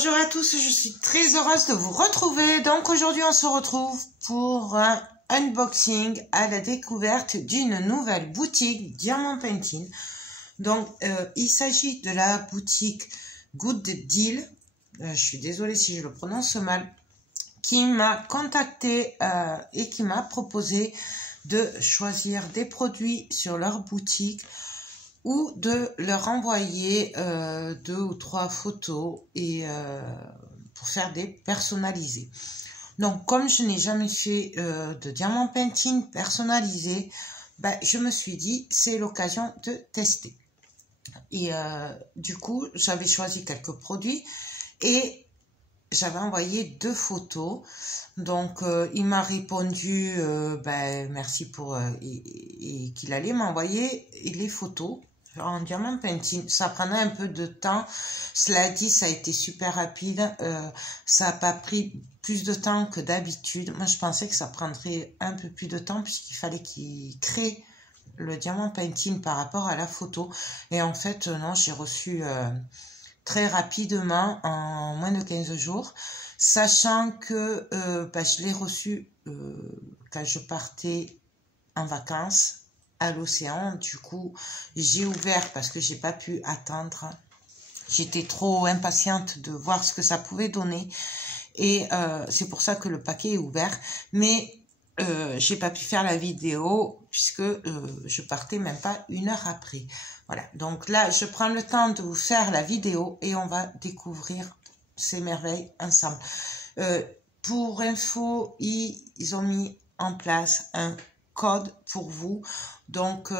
Bonjour à tous, je suis très heureuse de vous retrouver. Donc aujourd'hui on se retrouve pour un unboxing à la découverte d'une nouvelle boutique Diamant Painting. Donc il s'agit de la boutique Good Deal, je suis désolée si je le prononce mal, qui m'a contacté et qui m'a proposé de choisir des produits sur leur boutique ou de leur envoyer 2 ou 3 photos et pour faire des personnalisés. Donc comme je n'ai jamais fait de diamant painting personnalisé, je me suis dit c'est l'occasion de tester. Et du coup j'avais choisi quelques produits et j'avais envoyé 2 photos. Donc il m'a répondu merci pour et qu'il allait m'envoyer les photos en diamant painting. Ça prenait un peu de temps, cela dit ça a été super rapide, ça n'a pas pris plus de temps que d'habitude. Moi je pensais que ça prendrait un peu plus de temps puisqu'il fallait qu'il crée le diamant painting par rapport à la photo, et en fait non, j'ai reçu très rapidement, en moins de 15 jours, sachant que je l'ai reçu quand je partais en vacances à l'océan. Du coup, j'ai ouvert parce que j'ai pas pu attendre. J'étais trop impatiente de voir ce que ça pouvait donner. Et c'est pour ça que le paquet est ouvert. Mais j'ai pas pu faire la vidéo puisque je partais même pas 1 heure après. Voilà, donc là, je prends le temps de vous faire la vidéo et on va découvrir ces merveilles ensemble. Pour info, ils ont mis en place un code pour vous. Donc,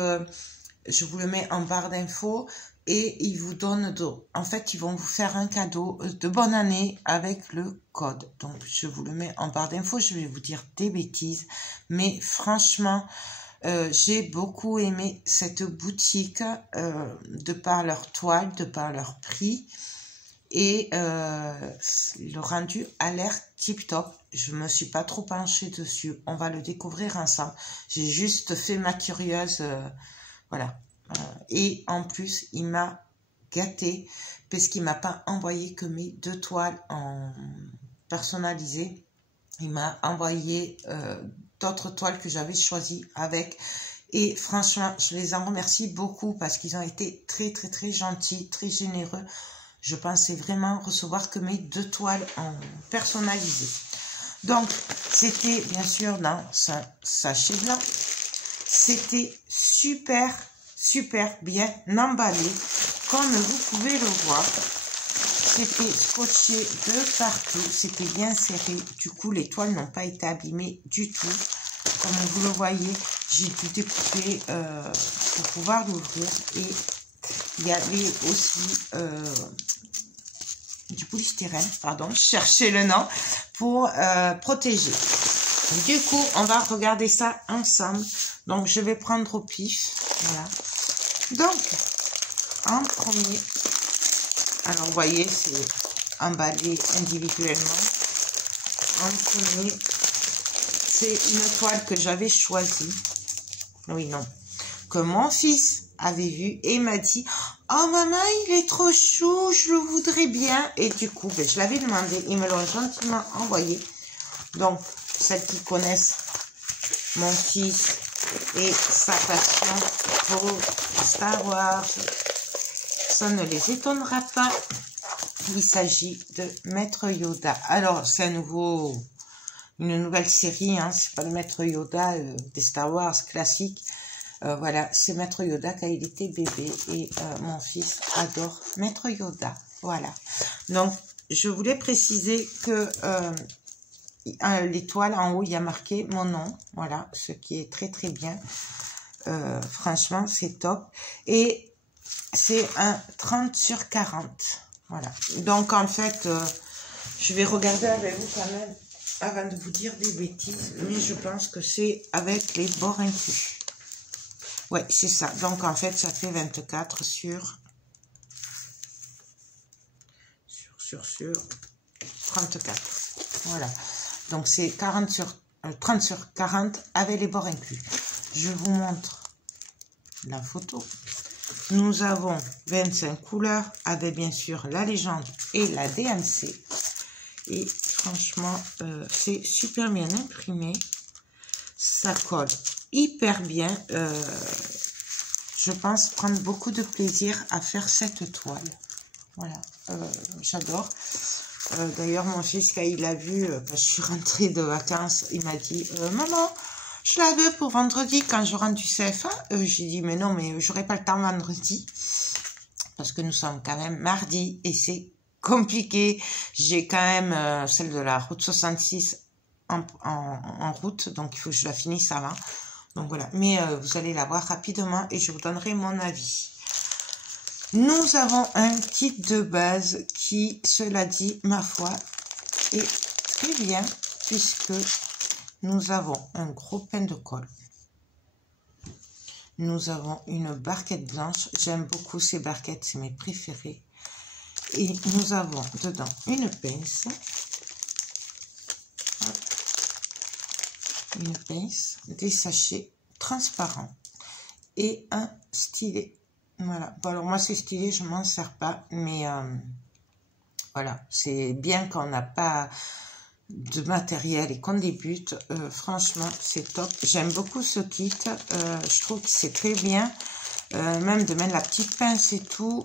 je vous le mets en barre d'infos et ils vous donnent en fait, ils vont vous faire un cadeau de bonne année avec le code. Donc, je vous le mets en barre d'infos. Je vais vous dire des bêtises, mais franchement, j'ai beaucoup aimé cette boutique de par leur toile, de par leur prix, et le rendu a l'air tip top. Je me suis pas trop penchée dessus, on va le découvrir ensemble. J'ai juste fait ma curieuse, voilà. Et en plus il m'a gâté parce qu'il m'a pas envoyé que mes 2 toiles en personnalisé. Il m'a envoyé d'autres toiles que j'avais choisies avec, et franchement je les en remercie beaucoup parce qu'ils ont été très très très gentils, très généreux. Je pensais vraiment recevoir que mes 2 toiles en personnalisé. Donc c'était bien sûr dans ce sachet blanc, c'était super bien emballé comme vous pouvez le voir. C'était scotché de partout, c'était bien serré, du coup les toiles n'ont pas été abîmées du tout. Comme vous le voyez, j'ai dû découper pour pouvoir l'ouvrir, et il y avait aussi du polystyrène, pardon, je cherchais le nom, pour protéger. Du coup, on va regarder ça ensemble. Donc, je vais prendre au pif, voilà. Donc, en premier, alors vous voyez, c'est emballé individuellement. En premier, c'est une toile que j'avais choisie. Oui, non. Que mon fils avait vu et m'a dit « Oh maman, il est trop chou, je le voudrais bien ». Et du coup, je l'avais demandé, ils me l'ont gentiment envoyé. Donc, celles qui connaissent mon fils et sa passion pour Star Wars, ça ne les étonnera pas. Il s'agit de Maître Yoda. Alors, c'est une nouvelle série, hein, c'est pas le Maître Yoda des Star Wars classiques. Voilà, c'est Maître Yoda quand il était bébé, et mon fils adore Maître Yoda. Voilà. Donc, je voulais préciser que l'étoile en haut, il y a marqué mon nom. Voilà, ce qui est très très bien. Franchement, c'est top. Et c'est un 30 sur 40. Voilà. Donc, en fait, je vais regarder avec vous quand même avant de vous dire des bêtises, mais je pense que c'est avec les bords inclus. Ouais, c'est ça. Donc, en fait, ça fait 24 sur 34. Voilà. Donc, c'est 30 sur 40 avec les bords inclus. Je vous montre la photo. Nous avons 25 couleurs avec bien sûr la légende et la DMC. Et franchement, c'est super bien imprimé. Ça colle hyper bien. Je pense prendre beaucoup de plaisir à faire cette toile. Voilà, j'adore. D'ailleurs, mon fils, quand il a vu, quand je suis rentrée de vacances, il m'a dit « Maman, je la veux pour vendredi quand je rentre du CFA. » J'ai dit « Mais non, mais j'aurai pas le temps vendredi. » Parce que nous sommes quand même mardi et c'est compliqué. J'ai quand même celle de la route 66 en route, donc il faut que je la finisse avant. Donc voilà, mais vous allez la voir rapidement et je vous donnerai mon avis. Nous avons un kit de base qui, cela dit, ma foi, est très bien puisque nous avons un gros pain de colle. Nous avons une barquette blanche. J'aime beaucoup ces barquettes, c'est mes préférées. Et nous avons dedans une pince. Une pince, des sachets transparents et un stylet. Voilà. Bon, alors moi, ces stylets, je m'en sers pas, mais voilà, c'est bien quand on n'a pas de matériel et qu'on débute. Franchement, c'est top. J'aime beaucoup ce kit. Je trouve que c'est très bien. Même de mettre la petite pince et tout.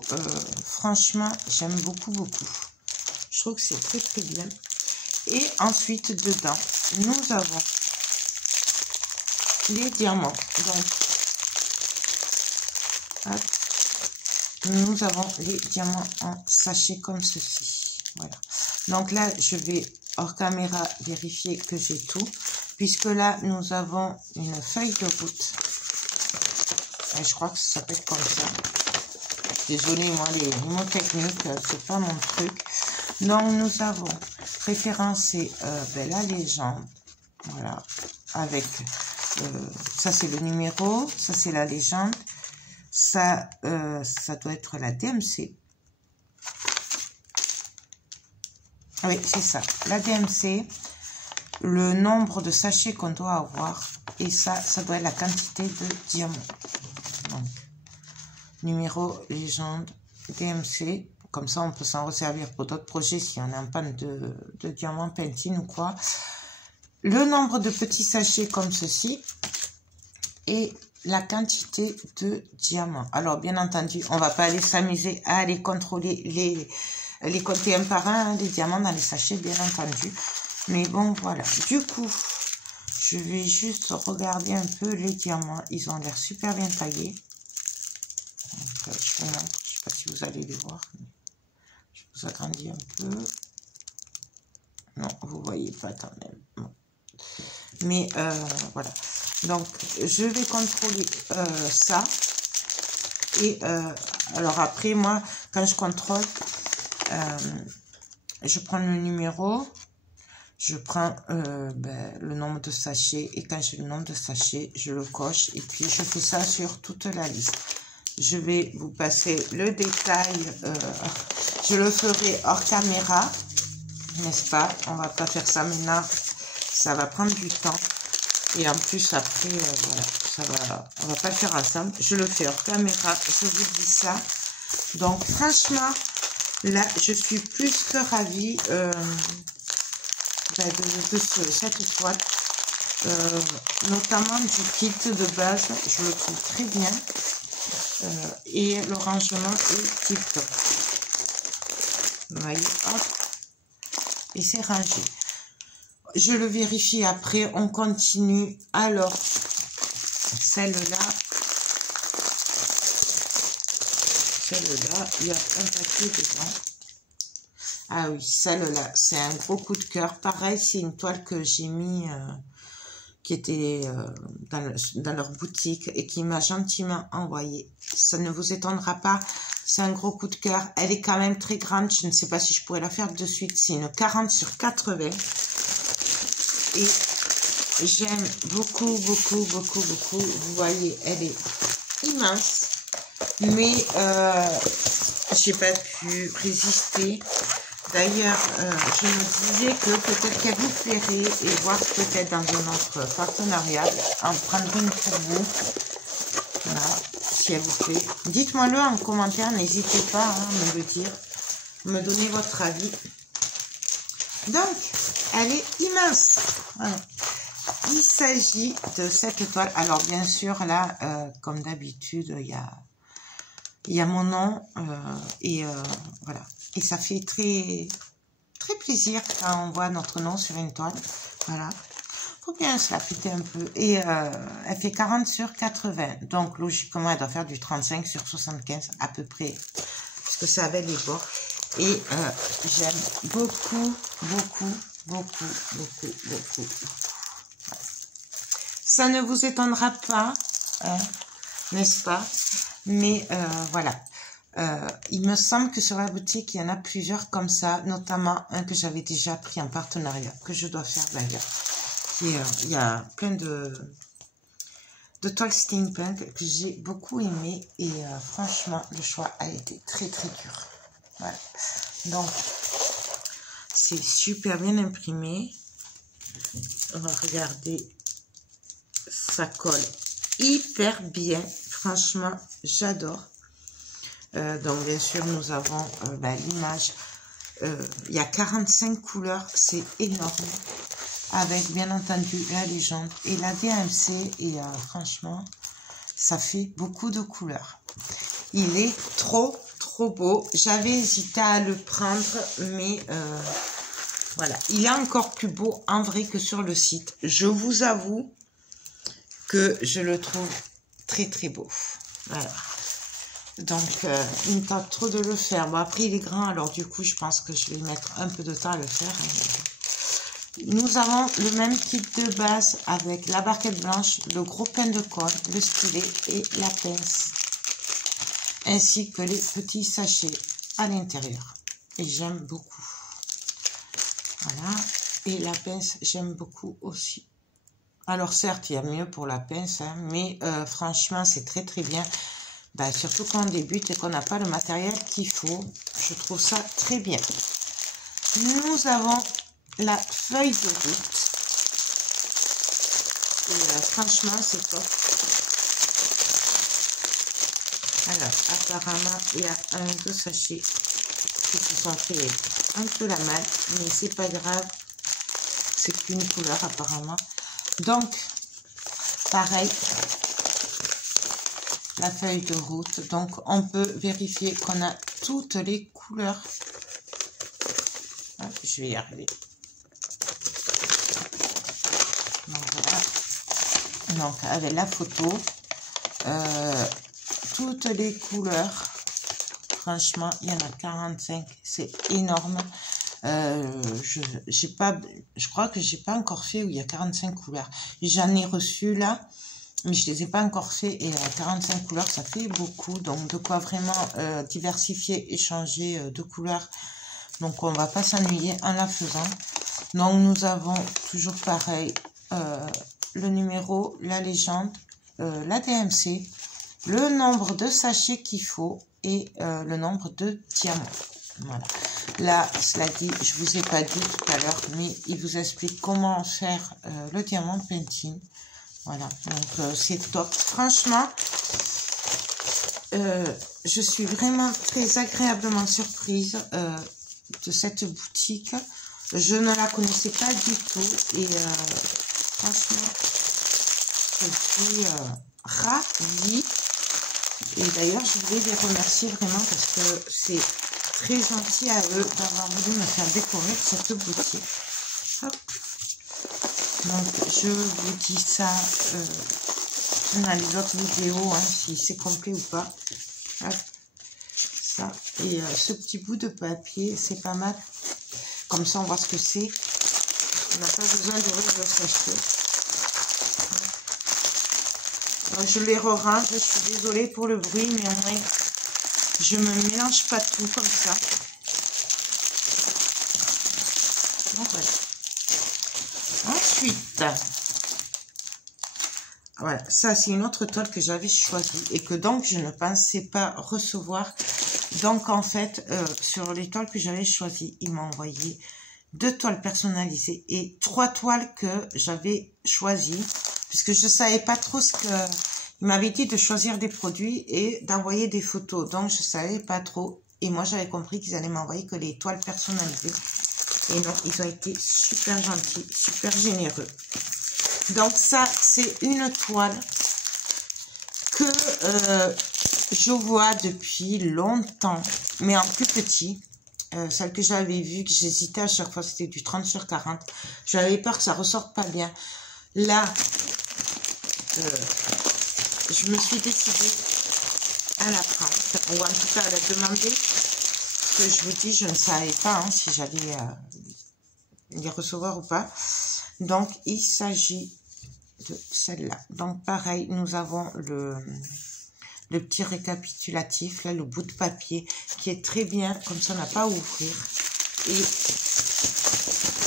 Franchement, j'aime beaucoup, beaucoup. Je trouve que c'est très, très bien. Et ensuite, dedans, nous avons les diamants. Donc, hop, nous avons les diamants en sachet comme ceci. Voilà. Donc là, je vais hors caméra vérifier que j'ai tout. Puisque là, nous avons une feuille de route. Et je crois que ça s'appelle comme ça. Désolée, moi, les mots techniques, c'est pas mon truc. Donc, nous avons référencé la légende. Voilà. Avec, ça, c'est le numéro. Ça, c'est la légende. Ça, ça doit être la DMC. Oui, c'est ça. La DMC. Le nombre de sachets qu'on doit avoir. Et ça, ça doit être la quantité de diamants. Donc, numéro, légende, DMC. Comme ça, on peut s'en resservir pour d'autres projets si on est en panne de diamants Pantene ou quoi. Le nombre de petits sachets comme ceci. Et la quantité de diamants. Alors, bien entendu, on va pas aller s'amuser à aller contrôler les compter un par un, les diamants dans les sachets, bien entendu. Mais bon, voilà. Du coup, je vais juste regarder un peu les diamants. Ils ont l'air super bien taillés. Donc, je vous montre. Je sais pas si vous allez les voir. Je vous agrandis un peu. Non, vous voyez pas quand même. Non. Mais voilà. Donc, je vais contrôler ça. Et alors après, moi, quand je contrôle, je prends le numéro. Je prends le nombre de sachets et quand j'ai le nombre de sachets, je le coche et puis je fais ça sur toute la liste. Je vais vous passer le détail, je le ferai hors caméra, n'est-ce pas? On va pas faire ça maintenant, ça va prendre du temps et en plus après, voilà, on va pas le faire ensemble. Je le fais hors caméra, je vous dis ça. Donc franchement, là, je suis plus que ravie. De cette toile, notamment du kit de base, je le trouve très bien et le rangement est tip top. Vous voyez, hop, et c'est rangé. Je le vérifie après, on continue. Alors, celle-là, il y a un papier dedans. Ah oui, celle-là, c'est un gros coup de cœur. Pareil, c'est une toile que j'ai mis, qui était dans leur boutique et qui m'a gentiment envoyé. Ça ne vous étonnera pas, c'est un gros coup de cœur. Elle est quand même très grande, je ne sais pas si je pourrais la faire de suite. C'est une 40 sur 80. Et j'aime beaucoup, beaucoup, beaucoup, beaucoup. Vous voyez, elle est immense. Mais j'ai pas pu résister. D'ailleurs, je me disais que peut-être qu'elle vous plairait et voir peut-être dans un autre partenariat, en prendre une pour vous. Voilà, si elle vous plaît. Dites-moi-le en commentaire, n'hésitez pas à me le dire, me donner votre avis. Donc, elle est immense. Voilà. Il s'agit de cette toile. Alors, bien sûr, là, comme d'habitude, il y a mon nom. Voilà. Et ça fait très plaisir quand on voit notre nom sur une toile. Voilà. Faut bien se la péter un peu. Et elle fait 40 sur 80. Donc, logiquement, elle doit faire du 35 sur 75 à peu près. Parce que ça avait les bords. Et j'aime beaucoup. Ça ne vous étonnera pas, hein, n'est-ce pas? Mais voilà. Il me semble que sur la boutique, il y en a plusieurs comme ça. Notamment un que j'avais déjà pris en partenariat. Que je dois faire d'ailleurs. Il y a plein de toiles steampunk que j'ai beaucoup aimé. Et franchement, le choix a été très dur. Voilà. Donc, c'est super bien imprimé. On va regarder. Ça colle hyper bien. Franchement, j'adore. Donc, bien sûr, nous avons l'image. Il y a 45 couleurs. C'est énorme. Avec, bien entendu, la légende et la DMC. Et franchement, ça fait beaucoup de couleurs. Il est trop beau. J'avais hésité à le prendre, mais voilà. Il est encore plus beau en vrai que sur le site. Je vous avoue que je le trouve très beau. Voilà. Donc, il me tente trop de le faire. Bon, après, il est grand, alors du coup, je pense que je vais mettre un peu de temps à le faire. Nous avons le même kit de base avec la barquette blanche, le gros pain de colle, le stylet et la pince. Ainsi que les petits sachets à l'intérieur. Et j'aime beaucoup. Voilà. Et la pince, j'aime beaucoup aussi. Alors certes, il y a mieux pour la pince, hein, mais franchement, c'est très bien. Ben, surtout quand on débute et qu'on n'a pas le matériel qu'il faut. Je trouve ça très bien. Nous avons la feuille de route. Et franchement, c'est top. Alors, apparemment, il y a un ou deux sachets qui se sont fait un peu la main, mais c'est pas grave. C'est qu'une couleur, apparemment. Donc, pareil, la feuille de route. Donc, on peut vérifier qu'on a toutes les couleurs. Hop, je vais y arriver. Donc, voilà. Donc, avec la photo, toutes les couleurs. Franchement, il y en a 45. C'est énorme. Je crois que j'ai pas encore fait où il y a 45 couleurs. J'en ai reçu là, mais je les ai pas encore fait. Et 45 couleurs, ça fait beaucoup. Donc, de quoi vraiment diversifier, échanger de couleurs. Donc, on va pas s'ennuyer en la faisant. Donc, nous avons toujours pareil, le numéro, la légende, la DMC, le nombre de sachets qu'il faut et le nombre de diamants. Voilà. Là, cela dit, je vous ai pas dit tout à l'heure, mais il vous explique comment faire le diamant painting. Voilà. Donc, c'est top. Franchement, je suis vraiment très agréablement surprise de cette boutique. Je ne la connaissais pas du tout et franchement, je suis ravie. Et d'ailleurs, je voulais les remercier vraiment parce que c'est très gentil à eux d'avoir voulu me faire découvrir cette boutique. Hop. Donc, je vous dis ça dans les autres vidéos, hein, si c'est complet ou pas. Hop. Ça. Et ce petit bout de papier, c'est pas mal. Comme ça, on voit ce que c'est. On n'a pas besoin d'ouvrir le sachet. Donc, je les re-range. Je suis désolée pour le bruit, mais au moins, je me mélange pas tout comme ça. Donc, voilà. Ensuite, voilà, ça c'est une autre toile que j'avais choisie et que donc je ne pensais pas recevoir. Donc en fait, sur les toiles que j'avais choisies, il m'a envoyé 2 toiles personnalisées et 3 toiles que j'avais choisies, puisque je savais pas trop ce Il m'avait dit de choisir des produits et d'envoyer des photos. Donc, je savais pas trop. Et moi, j'avais compris qu'ils allaient m'envoyer que les toiles personnalisées. Et non, ils ont été super gentils, super généreux. Donc, ça, c'est une toile que je vois depuis longtemps, mais en plus petit. Celle que j'avais vue, que j'hésitais à chaque fois, c'était du 30 sur 40. J'avais peur que ça ressorte pas bien. Là, je me suis décidée à la prendre, ou en tout cas à la demander, parce que je vous dis, je ne savais pas hein, si j'allais les recevoir ou pas. Donc, il s'agit de celle-là. Donc, pareil, nous avons le petit récapitulatif, là, le bout de papier, qui est très bien, comme ça, on n'a pas à ouvrir. Et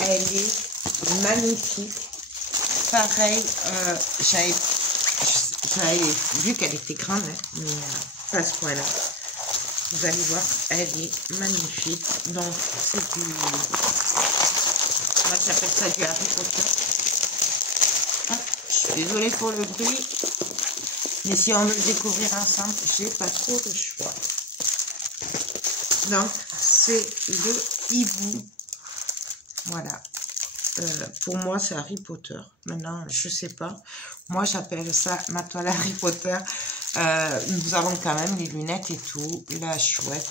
elle est magnifique. Pareil, j'avais vu qu'elle était grande, hein, mais pas à ce point-là. Vous allez voir, elle est magnifique. Donc, c'est du... Moi, j'appelle ça du Harry Potter. Ah, je suis désolée pour le bruit. Mais si on veut le découvrir ensemble, j'ai pas trop de choix. Donc, c'est le hibou. Voilà. Pour moi, c'est Harry Potter. Maintenant, je sais pas. Moi, j'appelle ça ma toile Harry Potter. Nous avons quand même les lunettes et tout. La chouette,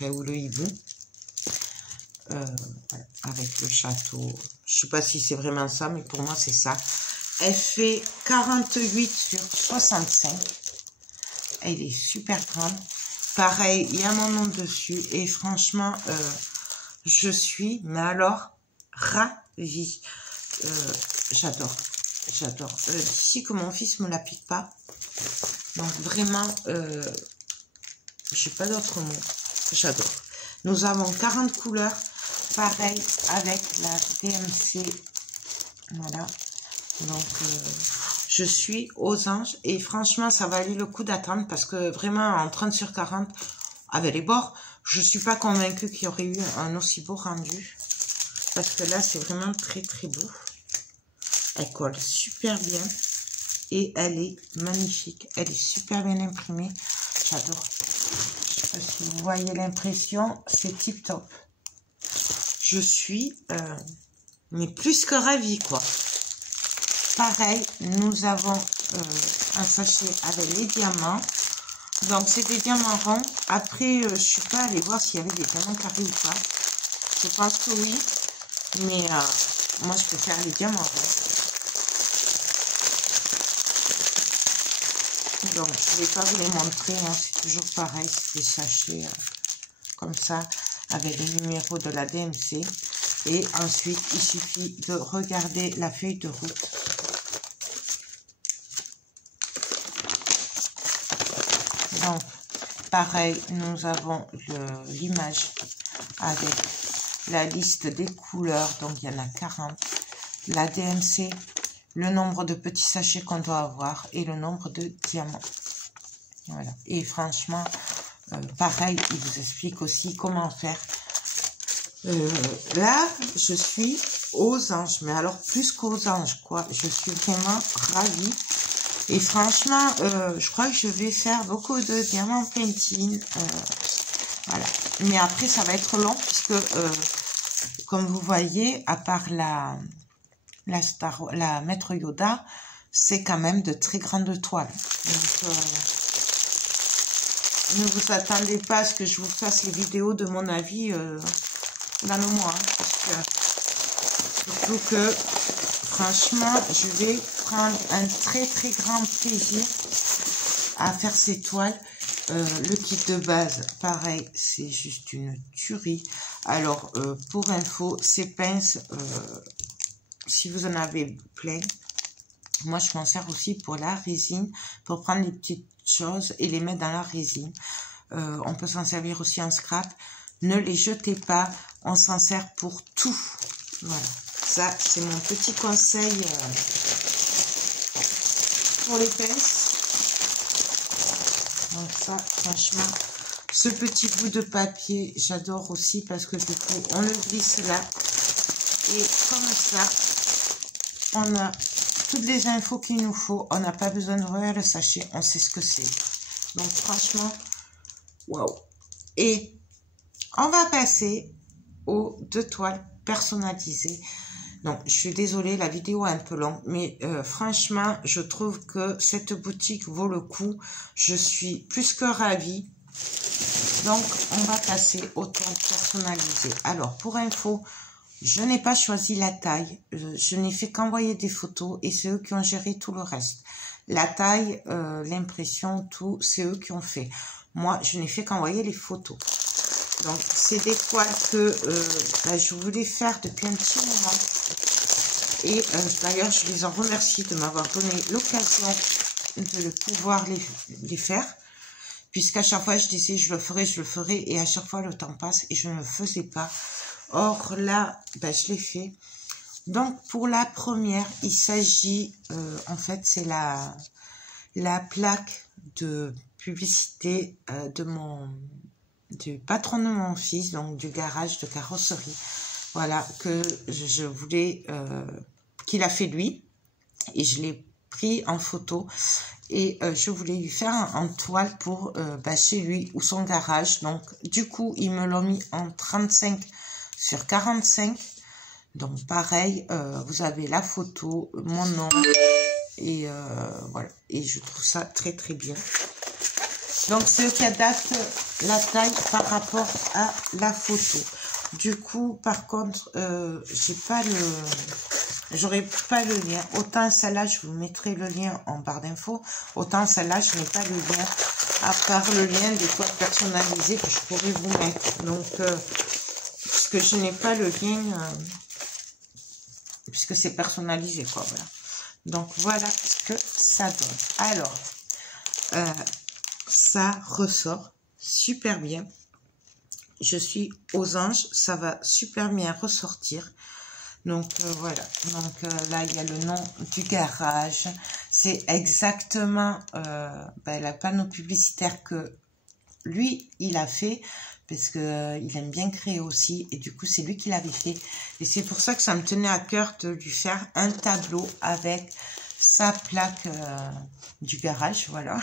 ou le hibou. Voilà, avec le château. Je sais pas si c'est vraiment ça, mais pour moi, c'est ça. Elle fait 48 sur 65. Elle est super grande. Pareil, il y a mon nom dessus. Et franchement, je suis, mais alors, ravie. J'adore. J'adore. D'ici que mon fils me la pique pas. Donc vraiment, j'ai pas d'autre mot. J'adore. Nous avons 40 couleurs. Pareil avec la DMC. Voilà. Donc, je suis aux anges. Et franchement, ça valait le coup d'attendre. Parce que vraiment, en 30 sur 40, avec les bords, je suis pas convaincue qu'il y aurait eu un aussi beau rendu. Parce que là, c'est vraiment très, très beau. Elle colle super bien. Et elle est magnifique. Elle est super bien imprimée. J'adore. Je sais pas si vous voyez l'impression. C'est tip top. Je suis mais plus que ravie, quoi. Pareil, nous avons un sachet avec les diamants. Donc, c'est des diamants ronds. Après, je ne suis pas allée voir s'il y avait des diamants carrés ou pas. Je pense que oui. Mais moi, je préfère les diamants ronds. Donc, je ne vais pas vous les montrer. Hein. C'est toujours pareil. C'est des sachets comme ça, avec les numéros de la DMC. Et ensuite, il suffit de regarder la feuille de route. Donc, pareil, nous avons l'image avec la liste des couleurs. Donc, il y en a 40. La DMC, le nombre de petits sachets qu'on doit avoir et le nombre de diamants. Voilà. Et franchement, pareil, il vous explique aussi comment faire. Là, je suis aux anges. Mais alors, plus qu'aux anges, quoi. Je suis vraiment ravie. Et franchement, je crois que je vais faire beaucoup de diamant painting. Voilà. Mais après, ça va être long puisque, comme vous voyez, à part la Maître Yoda, c'est quand même de très grandes toiles. Donc, ne vous attendez pas à ce que je vous fasse les vidéos de mon avis dans le mois. Hein, parce que, surtout que, franchement, je vais prendre un très très grand plaisir à faire ces toiles. Le kit de base, pareil, c'est juste une tuerie. Alors, pour info, ces pinces, si vous en avez plein, moi je m'en sers aussi pour la résine, pour prendre les petites choses et les mettre dans la résine. On peut s'en servir aussi en scrap. Ne les jetez pas, on s'en sert pour tout. Voilà, ça c'est mon petit conseil pour les pinces. Donc ça, franchement, ce petit bout de papier, j'adore aussi parce que du coup, on le glisse là. Et comme ça, on a toutes les infos qu'il nous faut. On n'a pas besoin d'ouvrir le sachet, on sait ce que c'est. Donc franchement, waouh. Et on va passer aux 2 toiles personnalisées. Donc, je suis désolée, la vidéo est un peu longue, mais franchement, je trouve que cette boutique vaut le coup. Je suis plus que ravie. Donc, on va passer aux toiles personnalisées. Alors, pour info, je n'ai pas choisi la taille. Je n'ai fait qu'envoyer des photos et c'est eux qui ont géré tout le reste. La taille, l'impression, tout, c'est eux qui ont fait. Moi, je n'ai fait qu'envoyer les photos. Donc, c'est des toiles que je voulais faire depuis un petit moment. Et d'ailleurs, je les en remercie de m'avoir donné l'occasion de pouvoir les faire. Puisqu'à chaque fois, je disais, je le ferai. Et à chaque fois, le temps passe et je ne le faisais pas. Or, là, je l'ai fait. Donc, pour la première, il s'agit, en fait, c'est la plaque de publicité du patron de mon fils, donc du garage de carrosserie. Voilà, que je voulais, qu'il a fait lui. Et je l'ai pris en photo. Et je voulais lui faire en toile pour chez lui ou son garage. Donc, du coup, ils me l'ont mis en 35 sur 45. Donc, pareil, vous avez la photo, mon nom. Et voilà. Et je trouve ça très, très bien. Donc, c'est eux qui adaptent la taille par rapport à la photo. Du coup, par contre, j'aurais pas le lien. Autant celle-là, je vous mettrai le lien en barre d'infos. Autant celle-là, je n'ai pas le lien. À part le lien des toiles personnalisées que je pourrais vous mettre. Donc, puisque je n'ai pas le lien, puisque c'est personnalisé, quoi, voilà. Donc, voilà ce que ça donne. Alors, ça ressort super bien. Je suis aux anges, ça va super bien ressortir. Donc voilà, donc là il y a le nom du garage. C'est exactement la panneau publicitaire que lui il a fait. Parce que il aime bien créer aussi. Et du coup c'est lui qui l'avait fait. Et c'est pour ça que ça me tenait à cœur de lui faire un tableau avec sa plaque du garage. Voilà.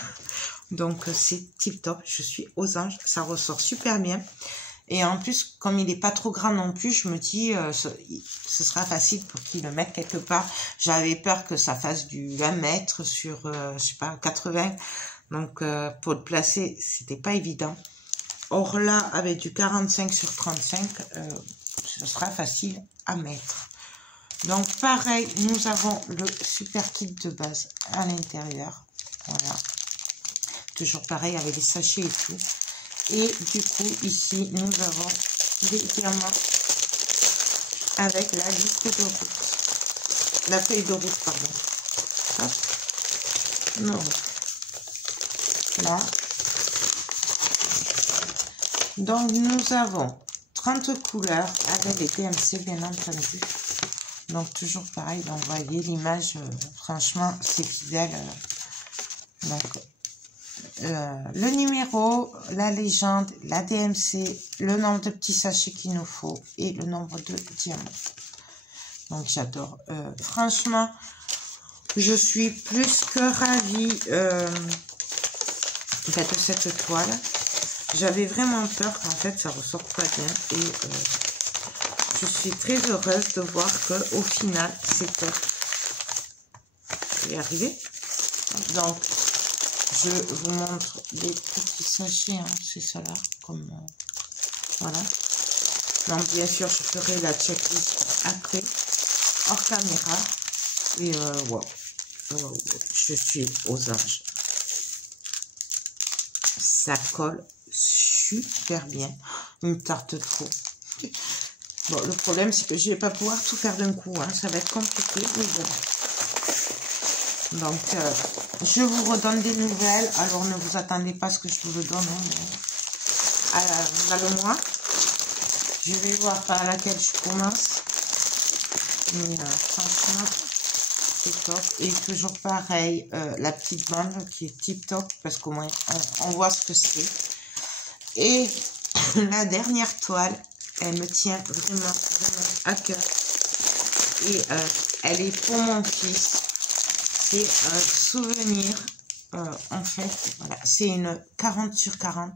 Donc c'est tip top, je suis aux anges, ça ressort super bien. Et en plus, comme il n'est pas trop grand non plus, je me dis, ce sera facile pour qu'il le mette quelque part. J'avais peur que ça fasse du 1 mètre sur, je sais pas, 80. Donc, pour le placer, c'était pas évident. Or là, avec du 45 sur 35, ce sera facile à mettre. Donc, pareil, nous avons le super kit de base à l'intérieur. Voilà. Toujours pareil avec les sachets et tout. Et du coup, ici, nous avons des diamants avec la liste de route. La feuille de route, pardon. Hop. Non. Là. Donc, nous avons 30 couleurs avec les DMC, bien entendu. Donc, toujours pareil, donc, vous voyez l'image, franchement, c'est fidèle. Donc, le numéro, la légende, la DMC, le nombre de petits sachets qu'il nous faut et le nombre de diamants. Donc j'adore. Franchement, je suis plus que ravie de cette toile. J'avais vraiment peur qu'en fait ça ressorte pas bien et je suis très heureuse de voir que au final c'est top. Je vais y arriver. Donc je vous montre les petits sachets, hein, c'est ça là, comme voilà. Donc bien sûr, je ferai la checklist après, hors caméra. Et wow. Wow, je suis aux anges. Ça colle super bien. Il me tarde trop. Bon, le problème, c'est que je vais pas pouvoir tout faire d'un coup. Hein. Ça va être compliqué, mais bon. Donc, je vous redonne des nouvelles. Alors, ne vous attendez pas à ce que je vous le donne. Hein, dans le mois. Je vais voir par laquelle je commence. Mais franchement, c'est top. Et toujours pareil, la petite bande qui est tip top. Parce qu'au moins, on voit ce que c'est. Et la dernière toile, elle me tient vraiment, vraiment à cœur. Et elle est pour mon fils. c'est un souvenir. En fait, voilà, c'est une 40 sur 40.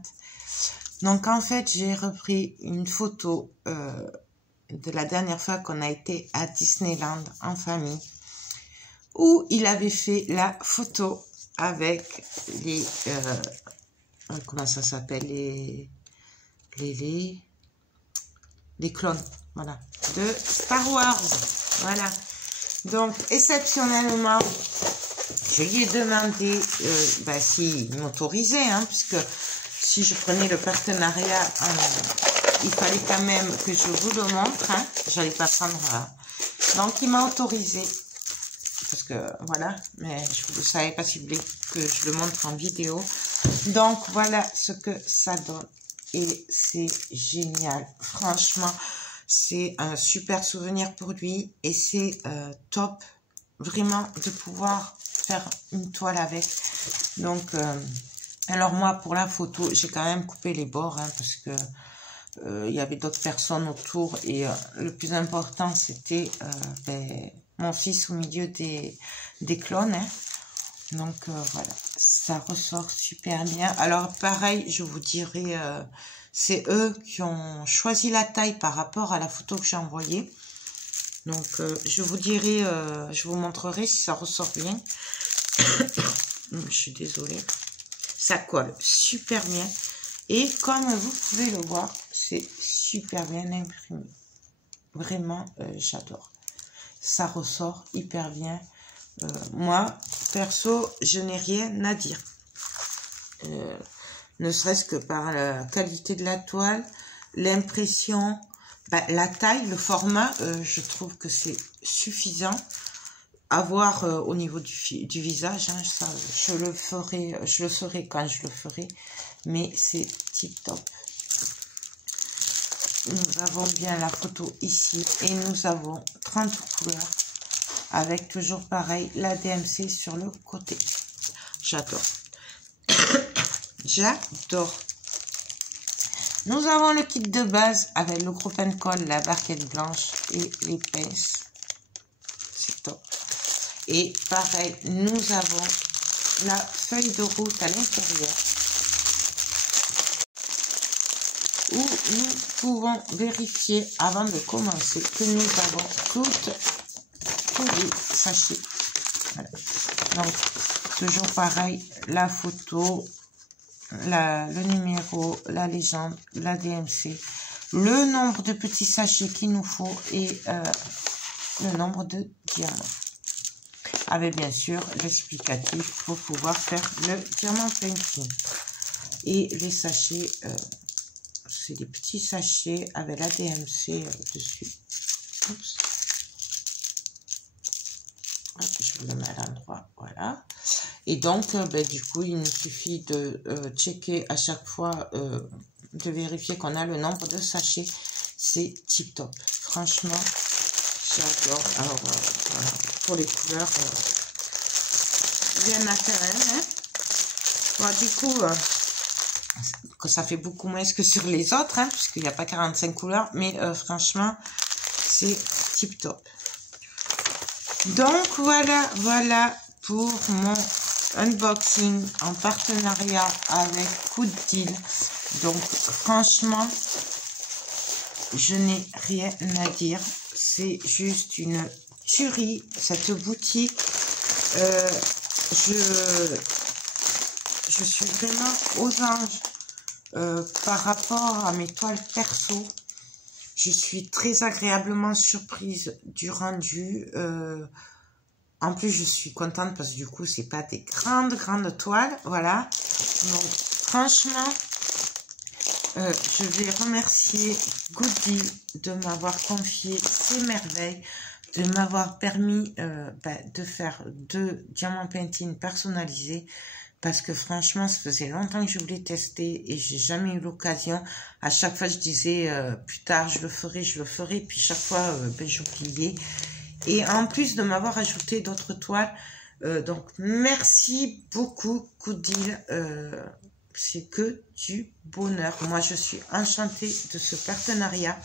Donc, en fait, j'ai repris une photo de la dernière fois qu'on a été à Disneyland en famille, où il avait fait la photo avec les... comment ça s'appelle, les clones, voilà, de Star Wars, voilà. Donc, exceptionnellement, je lui ai demandé s'il m'autorisait, hein, puisque si je prenais le partenariat, il fallait quand même que je vous le montre, hein, j'allais pas prendre... Donc, il m'a autorisé, parce que, voilà, mais je ne savais pas si vous voulez que je le montre en vidéo. Donc, voilà ce que ça donne. Et c'est génial. Franchement, c'est un super souvenir pour lui. Et c'est top, vraiment, de pouvoir faire une toile avec. Donc, alors moi, pour la photo, j'ai quand même coupé les bords, hein, parce que il y avait d'autres personnes autour. Et le plus important, c'était mon fils au milieu des clones, hein. Donc, voilà, ça ressort super bien. Alors, pareil, je vous dirai, c'est eux qui ont choisi la taille par rapport à la photo que j'ai envoyée. Donc, je vous dirai, je vous montrerai si ça ressort bien. Je suis désolée. Ça colle super bien. Et comme vous pouvez le voir, c'est super bien imprimé. Vraiment, j'adore. Ça ressort hyper bien. Moi, perso, je n'ai rien à dire. Ne serait-ce que par la qualité de la toile, l'impression, la taille, le format, je trouve que c'est suffisant. À voir au niveau du visage, hein, ça, je le ferai quand je le ferai, mais c'est tip top. Nous avons bien la photo ici et nous avons 30 couleurs. Avec toujours pareil, la DMC sur le côté. J'adore. J'adore. Nous avons le kit de base avec le gros pen colle, la barquette blanche et les pinces. C'est top. Et pareil, nous avons la feuille de route à l'intérieur, où nous pouvons vérifier avant de commencer que nous avons tous les sachets. Voilà. Donc, toujours pareil, la photo, le numéro, la légende, la DMC, le nombre de petits sachets qu'il nous faut et le nombre de diamants. Avec bien sûr l'explicatif pour pouvoir faire le diamant painting. Et les sachets, c'est des petits sachets avec la DMC dessus. Oups. Je vous le mets à l'endroit, voilà. Et donc, du coup, il nous suffit de checker à chaque fois, de vérifier qu'on a le nombre de sachets. C'est tip top. Franchement, j'adore. Alors, voilà. Pour les couleurs, bien naturel, hein. Bon, du coup, que ça fait beaucoup moins que sur les autres, hein, puisqu'il n'y a pas 45 couleurs, mais franchement, c'est tip top. Donc voilà pour mon unboxing en partenariat avec Good Deal. Donc franchement, je n'ai rien à dire. C'est juste une tuerie, cette boutique. Je suis vraiment aux anges par rapport à mes toiles perso. Je suis très agréablement surprise du rendu. En plus, je suis contente parce que du coup, c'est pas des grandes toiles. Voilà. Donc, franchement, je vais remercier Good Deal de m'avoir confié ces merveilles, de m'avoir permis de faire 2 diamants painting personnalisés. Parce que franchement, ça faisait longtemps que je voulais tester et j'ai jamais eu l'occasion. À chaque fois, je disais plus tard, je le ferai. Puis chaque fois, j'oubliais. Et en plus de m'avoir ajouté d'autres toiles, donc merci beaucoup, Good Deal. C'est que du bonheur. Moi, je suis enchantée de ce partenariat,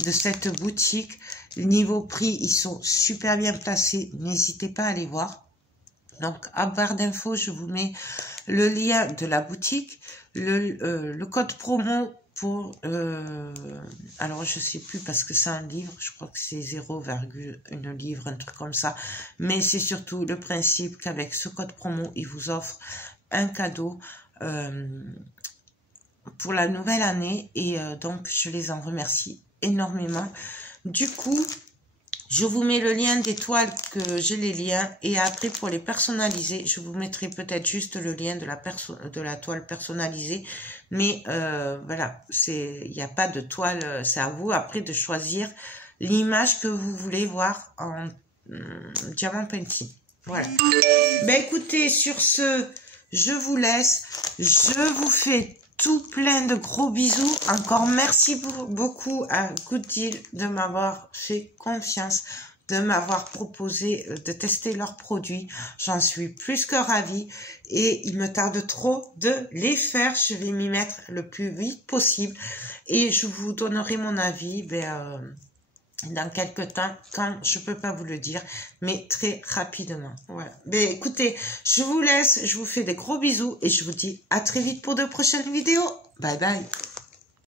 de cette boutique. Niveau prix, ils sont super bien placés. N'hésitez pas à aller voir. Donc, à barre d'infos, je vous mets le lien de la boutique, le code promo pour... alors, je sais plus parce que c'est un livre, je crois que c'est 0,1 livre, un truc comme ça. Mais c'est surtout le principe qu'avec ce code promo, il vous offre un cadeau pour la nouvelle année. Et donc, je les en remercie énormément. Du coup... je vous mets le lien des toiles que j'ai les liens et après pour les personnaliser, je vous mettrai peut-être juste le lien de la toile personnalisée. Mais voilà, il n'y a pas de toile, c'est à vous après de choisir l'image que vous voulez voir en diamant painting. Voilà. Ben écoutez, sur ce, je vous laisse. Je vous fais tout plein de gros bisous. Encore merci beaucoup à Good Deal de m'avoir fait confiance, de m'avoir proposé de tester leurs produits. J'en suis plus que ravie et il me tarde trop de les faire. Je vais m'y mettre le plus vite possible et je vous donnerai mon avis dans quelques temps, quand je peux pas vous le dire, mais très rapidement. Voilà. Ben écoutez, je vous laisse, je vous fais des gros bisous et je vous dis à très vite pour de prochaines vidéos. Bye bye.